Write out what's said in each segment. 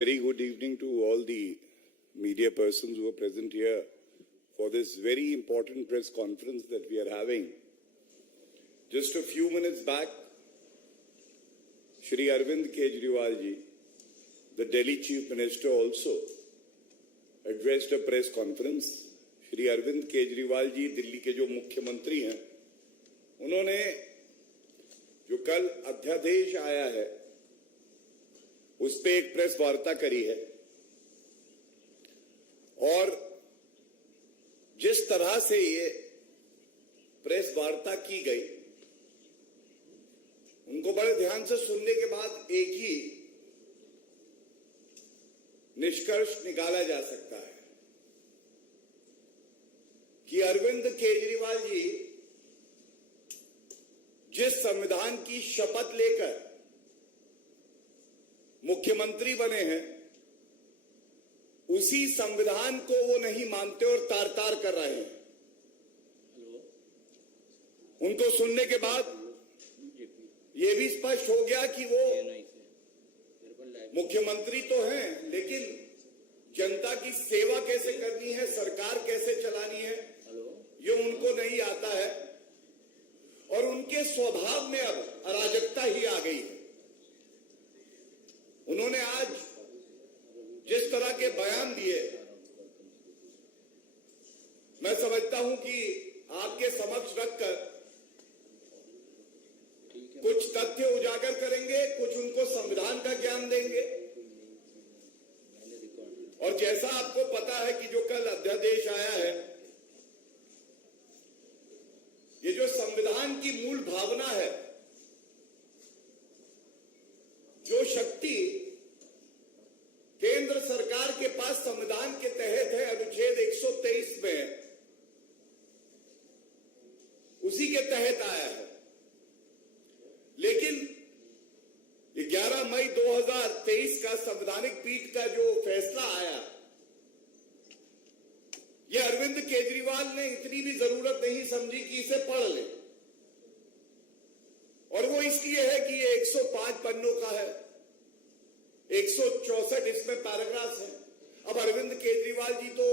Very good evening to all the media persons who are present here for this very important press conference that we are having. Just a few minutes back, Shri Arvind Kejriwal ji, the Delhi Chief Minister, also addressed a press conference. Shri Arvind Kejriwal ji, Delhi के जो मुख्यमंत्री हैं, उन्होंने जो कल अध्यादेश आया है उस पे एक प्रेस वार्ता करी है और जिस तरह से ये प्रेस वार्ता की गई, उनको बड़े ध्यान से सुनने के बाद एक ही निष्कर्ष निकाला जा सकता है कि अरविंद केजरीवाल जी जिस संविधान की शपथ लेकर मुख्यमंत्री बने हैं, उसी संविधान को वो नहीं मानते और तार तार कर रहे हैं। उनको सुनने के बाद ये भी स्पष्ट हो गया कि वो मुख्यमंत्री तो हैं, लेकिन जनता की सेवा कैसे करनी है, सरकार कैसे चलानी है, ये उनको नहीं आता है और उनके स्वभाव में अब अराजकता ही आ गई है। उन्होंने आज जिस तरह के बयान दिए, मैं समझता हूं कि आपके समक्ष रखकर कुछ तथ्य उजागर करेंगे, कुछ उनको संविधान का ज्ञान देंगे। और जैसा आपको पता है कि जो कल अध्यादेश आया है, ये जो संविधान की मूल भावना है, जो शक्ति केंद्र सरकार के पास संविधान के तहत है, अनुच्छेद 123 में, उसी के तहत आया है। लेकिन 11 मई 2023 का संवैधानिक पीठ का जो फैसला आया, यह अरविंद केजरीवाल ने इतनी भी जरूरत नहीं समझी कि इसे पढ़ ले, और वो इसलिए है कि ये 105 पन्नों का है, 164 इसमें पैराग्राफ है। अब अरविंद केजरीवाल जी तो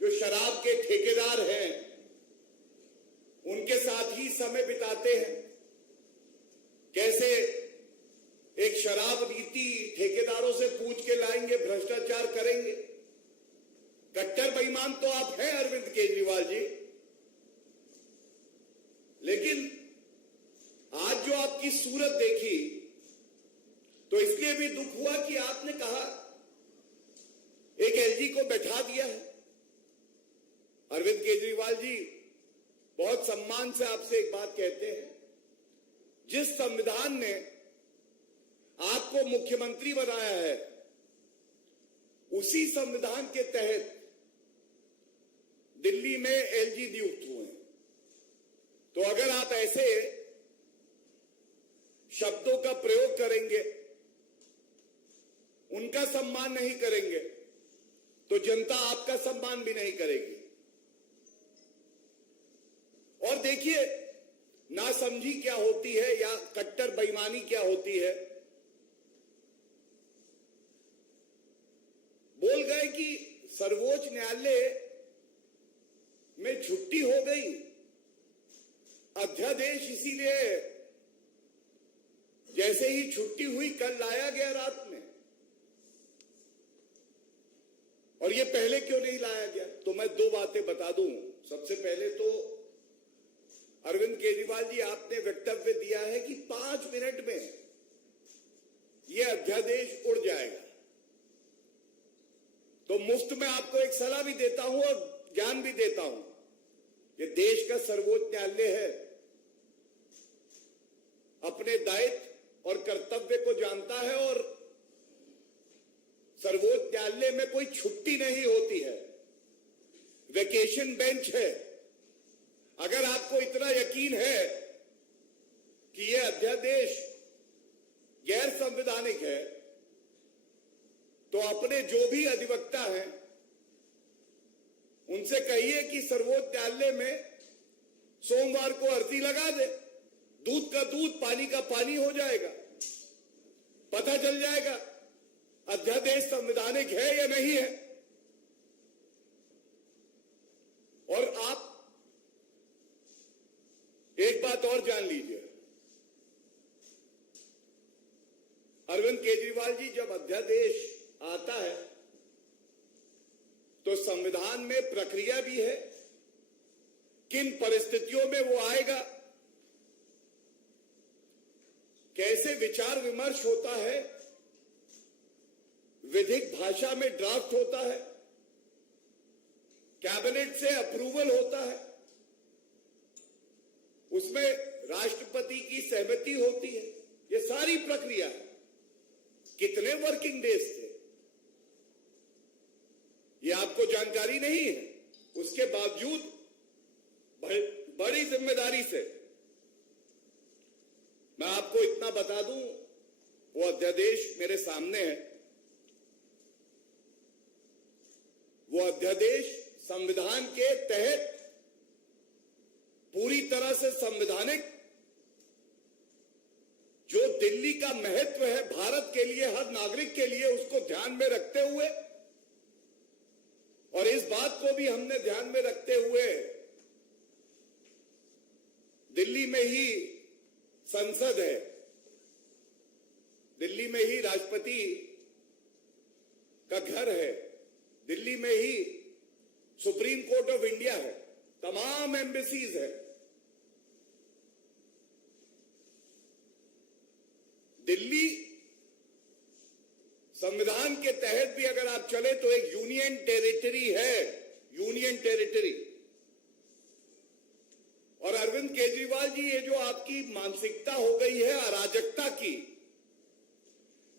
जो शराब के ठेकेदार हैं, उनके साथ ही समय बिताते हैं। कैसे एक शराब नीति ठेकेदारों से पूछ के लाएंगे, भ्रष्टाचार करेंगे। कट्टर बेईमान तो आप हैं अरविंद केजरीवाल जी, लेकिन आज जो आपकी सूरत देखी तो इसलिए भी दुख हुआ कि आपने कहा एक एलजी को बैठा दिया है। अरविंद केजरीवाल जी, बहुत सम्मान से आपसे एक बात कहते हैं, जिस संविधान ने आपको मुख्यमंत्री बनाया है, उसी संविधान के तहत दिल्ली में एलजी नियुक्त हुए हैं। तो अगर आप ऐसे शब्दों का प्रयोग करेंगे, उनका सम्मान नहीं करेंगे, तो जनता आपका सम्मान भी नहीं करेगी। और देखिए, नासमझी क्या होती है या कट्टर बेईमानी क्या होती है। बोल गए कि सर्वोच्च न्यायालय में छुट्टी हो गई, अध्यादेश इसीलिए जैसे ही छुट्टी हुई कल लाया गया रात में, और ये पहले क्यों नहीं लाया गया। तो मैं दो बातें बता दूं। सबसे पहले तो अरविंद केजरीवाल जी, आपने वक्तव्य दिया है कि 5 मिनट में यह अध्यादेश उड़ जाएगा। तो मुफ्त में आपको एक सलाह भी देता हूं और ज्ञान भी देता हूं। ये देश का सर्वोच्च न्यायालय है, अपने दायित्व और कर्तव्य को जानता है, और सर्वोच्च न्यायालय में कोई छुट्टी नहीं होती है, वेकेशन बेंच है। अगर आपको इतना यकीन है कि यह अध्यादेश गैर संवैधानिक है, तो अपने जो भी अधिवक्ता हैं उनसे कहिए कि सर्वोच्च न्यायालय में सोमवार को अर्जी लगा दे। दूध का दूध, पानी का पानी हो जाएगा। पता चल जाएगा अध्यादेश संवैधानिक है या नहीं है। और आप एक बात और जान लीजिए, अरविंद केजरीवाल जी, जब अध्यादेश आता है तो संविधान में प्रक्रिया भी है, किन परिस्थितियों में वो आएगा, कैसे विचार विमर्श होता है, विधिक भाषा में ड्राफ्ट होता है, कैबिनेट से अप्रूवल होता है, उसमें राष्ट्रपति की सहमति होती है। ये सारी प्रक्रिया है। कितने वर्किंग डेज थे ये आपको जानकारी नहीं है। उसके बावजूद बड़ी जिम्मेदारी से मैं आपको इतना बता दूं, वो अध्यादेश मेरे सामने है। वो अध्यादेश संविधान के तहत पूरी तरह से संवैधानिक, जो दिल्ली का महत्व है भारत के लिए, हर नागरिक के लिए, उसको ध्यान में रखते हुए, और इस बात को भी हमने ध्यान में रखते हुए दिल्ली में ही संसद है, दिल्ली में ही राष्ट्रपति का घर है, दिल्ली में ही सुप्रीम कोर्ट ऑफ इंडिया है, तमाम एम्बेसीज है। दिल्ली संविधान के तहत भी अगर आप चले तो एक यूनियन टेरिटरी है, यूनियन टेरिटरी। और अरविंद केजरीवाल जी, ये जो आपकी मानसिकता हो गई है अराजकता की,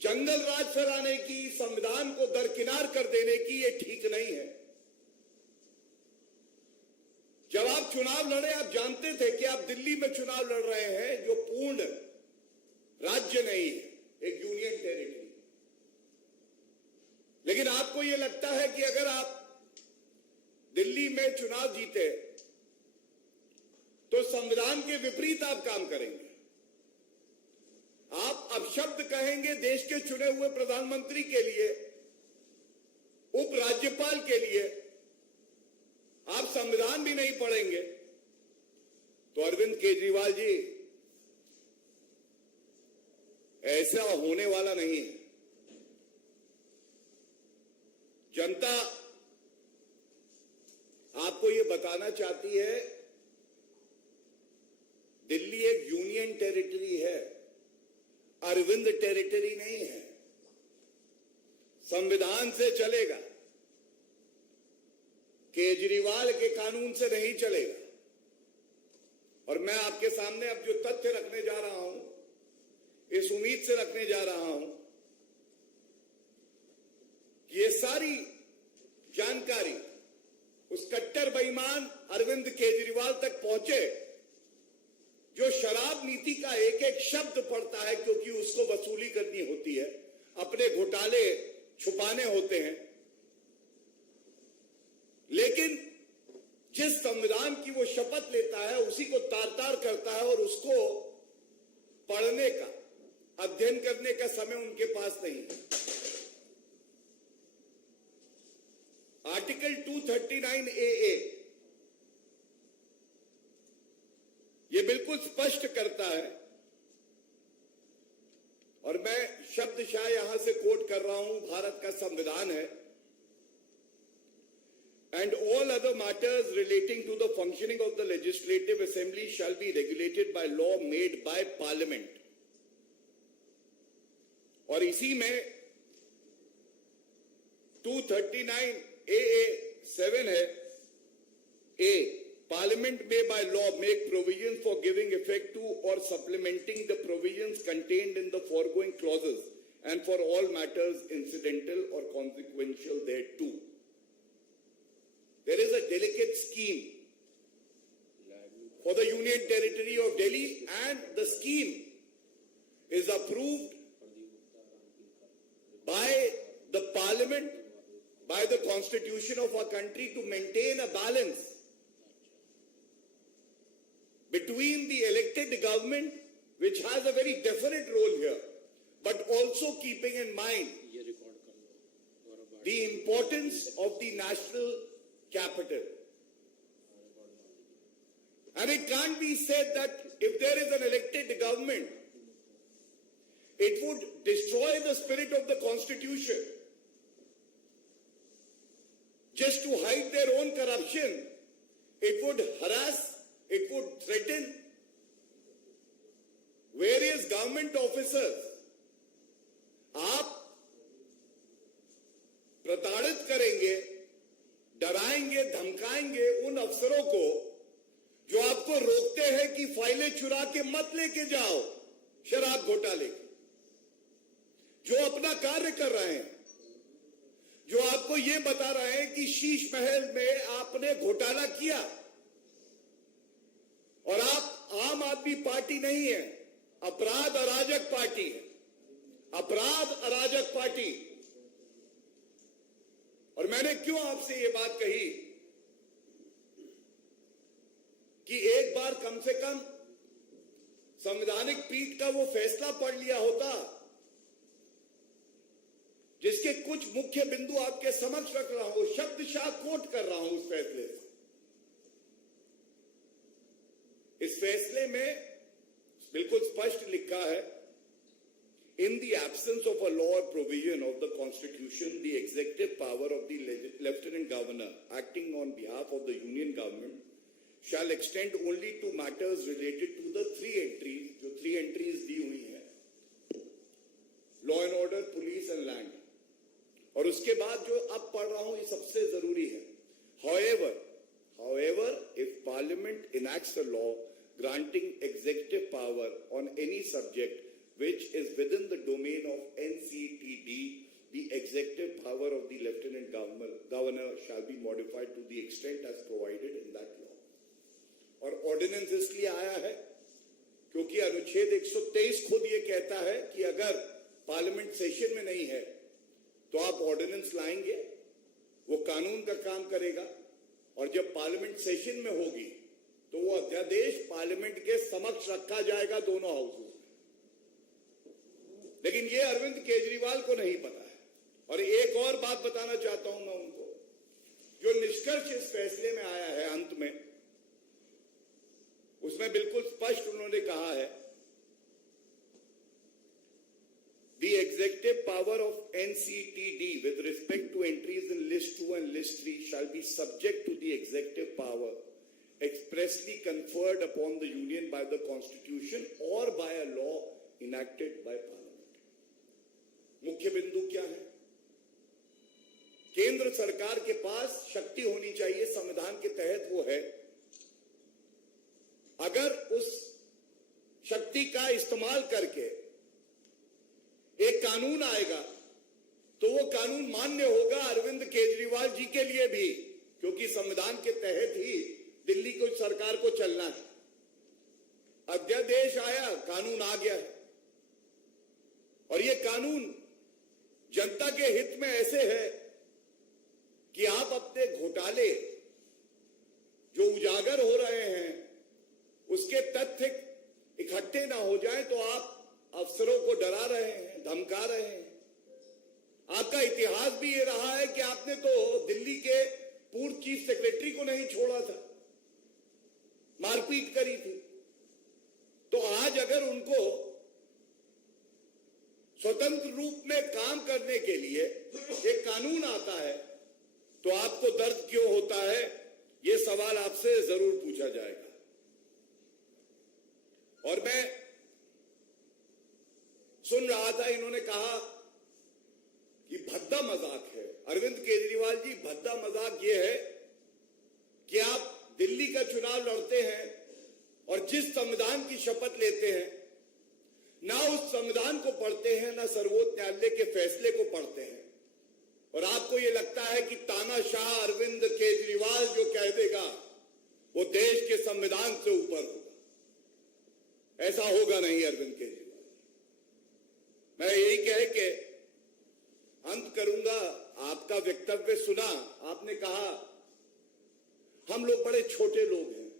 जंगल राज फैलाने की, संविधान को दरकिनार कर देने की, ये ठीक नहीं है। जब आप चुनाव लड़े, आप जानते थे कि आप दिल्ली में चुनाव लड़ रहे हैं जो पूर्ण राज्य नहीं है, एक यूनियन टेरिटरी। लेकिन आपको यह लगता है कि अगर आप दिल्ली में चुनाव जीते तो संविधान के विपरीत आप काम करेंगे। आप अपशब्द कहेंगे देश के चुने हुए प्रधानमंत्री के लिए, उपराज्यपाल के लिए, आप संविधान भी नहीं पढ़ेंगे। तो अरविंद केजरीवाल जी, ऐसा होने वाला नहीं है। जनता आपको यह बताना चाहती है, दिल्ली एक यूनियन टेरिटरी है, अरविंद टेरिटरी नहीं है। संविधान से चलेगा, केजरीवाल के कानून से नहीं चलेगा। और मैं आपके सामने अब जो तथ्य रखने जा रहा हूं, इस उम्मीद से रखने जा रहा हूं कि ये सारी जानकारी उस कट्टर बेईमान अरविंद केजरीवाल तक पहुंचे, जो शराब नीति का एक एक शब्द पढ़ता है, क्योंकि उसको वसूली करनी होती है, अपने घोटाले छुपाने होते हैं। लेकिन जिस संविधान की वो शपथ लेता है उसी को तार तार करता है, और उसको पढ़ने का, अध्ययन करने का समय उनके पास नहीं है। आर्टिकल 239 AA ये बिल्कुल स्पष्ट करता है, और मैं शब्दशः यहां से कोट कर रहा हूं, भारत का संविधान है, and all other matters relating to the functioning of the legislative assembly shall be regulated by law made by parliament। और इसी में 239 AA 7 है, A, Parliament may by law make provisions for giving effect to or supplementing the provisions contained in the foregoing clauses and for all matters incidental or consequential thereto। There is a delicate scheme for the Union Territory of Delhi, and the scheme is approved by the Parliament, by the Constitution of our country, to maintain a balance between the elected government, which has a very definite role here, but also keeping in mind importance of the national capital. And it can't be said that if there is an elected government, it would destroy the spirit of the Constitution just to hide their own corruption. It would harass, it would threaten various government officers. आप प्रताड़ित करेंगे, डराएंगे, धमकाएंगे उन अफसरों को जो आपको रोकते हैं कि फाइलें चुरा के मत लेके जाओ शराब घोटाले की, जो अपना कार्य कर रहे हैं, जो आपको ये बता रहे हैं कि शीश महल में आपने घोटाला किया और आप आम आदमी पार्टी नहीं है, अपराध अराजक पार्टी है, अपराध अराजक पार्टी। और मैंने क्यों आपसे ये बात कही कि एक बार कम से कम संवैधानिक पीठ का वो फैसला पढ़ लिया होता जिसके कुछ मुख्य बिंदु आपके समक्ष रख रहा हूं, शब्दशः कोट कर रहा हूं उस फैसले से। इस फैसले में बिल्कुल स्पष्ट लिखा है, in the absence of a law or provision of the Constitution, the executive power of the Lieutenant Governor acting on behalf of the Union Government shall extend only to matters related to the three entries, जो three entries दी हुई हैं, law and order, police and land। और उसके बाद जो अब पढ़ रहा हूं ये सबसे जरूरी है। However, if Parliament enacts a law granting executive power on any subject which is within the domain of NCTD, the executive power of the Lieutenant Governor shall be modified to the extent as provided in that law। और ordinance इसलिए आया है क्योंकि अनुच्छेद 123 खुद ये कहता है कि अगर पार्लियामेंट सेशन में नहीं है तो आप ऑर्डिनेंस लाएंगे, वो कानून का काम करेगा, और जब पार्लियामेंट सेशन में होगी तो वो अध्यादेश पार्लियामेंट के समक्ष रखा जाएगा दोनों हाउसेस। लेकिन ये अरविंद केजरीवाल को नहीं पता है। और एक और बात बताना चाहता हूं मैं उनको, जो निष्कर्ष इस फैसले में आया है अंत में, उसमें बिल्कुल स्पष्ट उन्होंने कहा है, the executive power of NCTD with respect to entries in list 2 and list 3 shall be subject to the executive power expressly conferred upon the union by the Constitution or by a law enacted by Parliament। मुख्य बिंदु क्या है? केंद्र सरकार के पास शक्ति होनी चाहिए, संविधान के तहत वो है। अगर उस शक्ति का इस्तेमाल करके एक कानून आएगा तो वो कानून मान्य होगा अरविंद केजरीवाल जी के लिए भी, क्योंकि संविधान के तहत ही दिल्ली को सरकार को चलना है। अध्यादेश आया, कानून आ गया है, और ये कानून जनता के हित में ऐसे है कि आप अपने घोटाले जो उजागर हो रहे हैं उसके तथ्य इकट्ठे ना हो जाए तो आप अफसरों को डरा रहे हैं, धमका रहे हैं। आपका इतिहास भी ये रहा है कि आपने तो दिल्ली के पूर्व चीफ सेक्रेटरी को नहीं छोड़ा था, मारपीट करी थी। तो आज अगर उनको स्वतंत्र रूप में काम करने के लिए एक कानून आता है तो आपको दर्द क्यों होता है, ये सवाल आपसे जरूर पूछा जाएगा। और मैं सुन रहा था, इन्होंने कहा कि भद्दा मजाक है। अरविंद केजरीवाल जी, भद्दा मजाक ये है कि आप दिल्ली का चुनाव लड़ते हैं और जिस संविधान की शपथ लेते हैं, ना उस संविधान को पढ़ते हैं, ना सर्वोच्च न्यायालय के फैसले को पढ़ते हैं, और आपको यह लगता है कि तानाशाह अरविंद केजरीवाल जो कह देगा वो देश के संविधान से ऊपर होगा। ऐसा होगा नहीं अरविंद केजरीवाल। मैं यही कह के अंत करूंगा। आपका वक्तव्य सुना, आपने कहा हम लोग बड़े छोटे लोग हैं,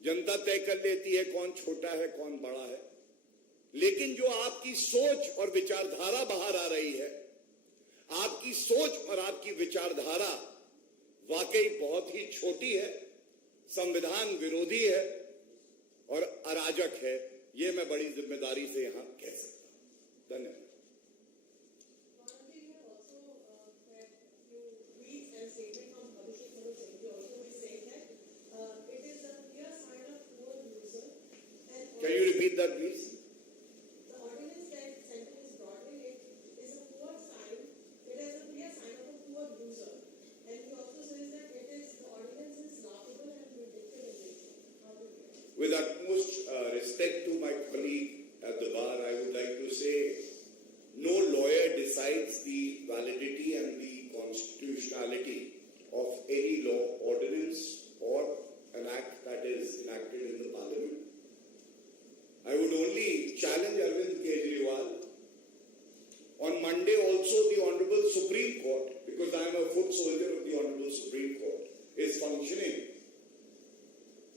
जनता तय कर लेती है कौन छोटा है कौन बड़ा है। लेकिन जो आपकी सोच और विचारधारा बाहर आ रही है, आपकी आपकी सोच और आपकी विचारधारा वाकई बहुत ही छोटी है, संविधान विरोधी है और अराजक है। ये मैं बड़ी जिम्मेदारी से यहां कह सकता हूं। धन्यवाद। Can you repeat that, please? The ordinance that Central is brought in, it is a poor sign. It is a clear sign of a poor user. And he also says that the ordinance is laughable and vindictive in nature. With utmost respect to my colleague at the bar, I would like to say no lawyer decides the validity and the constitutionality of any law, ordinance, or an act that is enacted in the parliament. I would only challenge Arvind Kejriwal. On Monday also the Honorable Supreme Court, because I am a foot soldier of the Honorable Supreme Court, is functioning.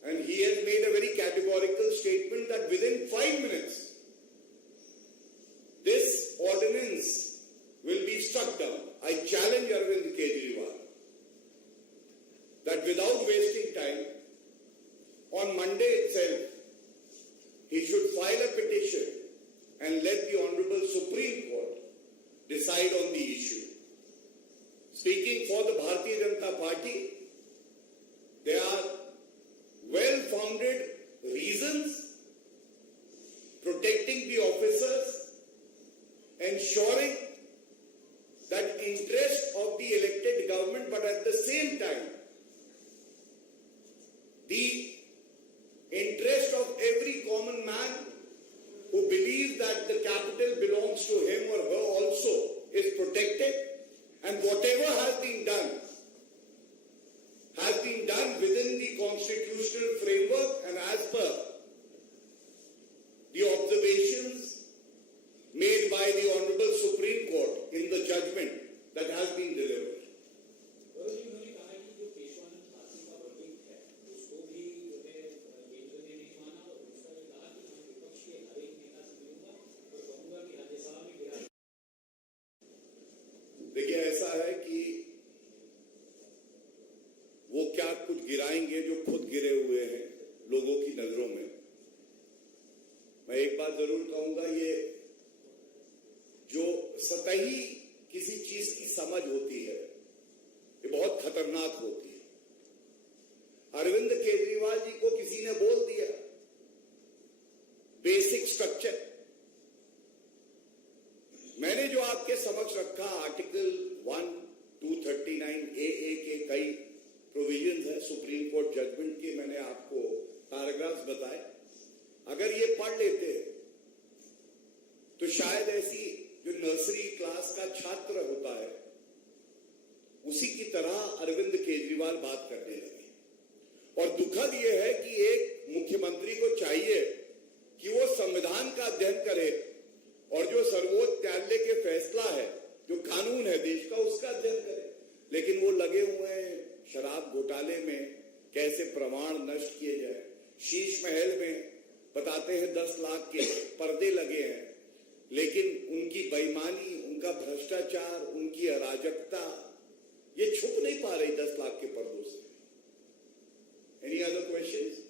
And he has made a very categorical statement that within 5 minutes, this ordinance will be struck down. I challenge Arvind Kejriwal that without wasting time, on Monday itself, he should file a petition and let the Honorable Supreme Court decide on the issue. Speaking for the Bharatiya Janata Party, there are well-founded reasons protecting the officers, ensuring that interest of the elected government, but at the same time, the interest of every common man who believes that the capital belongs to him or her also is protected, and whatever has been done within the constitutional framework and as per the observations made by the Honorable Supreme Court in the judgment that has been delivered. देखिए, ऐसा है कि वो क्या कुछ गिराएंगे जो खुद गिरे हुए हैं लोगों की नजरों में। मैं एक बात जरूर कहूंगा, ये जो सतही किसी चीज की समझ होती है, ये बहुत खतरनाक होती है। अरविंद केजरीवाल जी को किसी ने बोल दिया बेसिक स्ट्रक्चर। मैंने जो आपके समक्ष रखा आर्टिकल 1, 239 AA के कई प्रोविजंस है सुप्रीम कोर्ट जजमेंट के, मैंने आपको पैराग्राफ्स बताए। अगर ये पढ़ लेते तो शायद ऐसी जो नर्सरी क्लास का छात्र होता है उसी की तरह अरविंद केजरीवाल बात करने लगे। और दुखद यह है कि एक मुख्यमंत्री को चाहिए कि वो संविधान का अध्ययन करे और जो सर्वोच्च न्यायालय के फैसला है, जो कानून है देश का, उसका अध्ययन करे। लेकिन वो लगे हुए हैं शराब घोटाले में, कैसे प्रमाण नष्ट किए जाए। शीश महल में बताते हैं 10 लाख के पर्दे लगे हैं, लेकिन उनकी बेईमानी, उनका भ्रष्टाचार, उनकी अराजकता ये छुप नहीं पा रही 10 लाख के पर्दों से। Any other questions?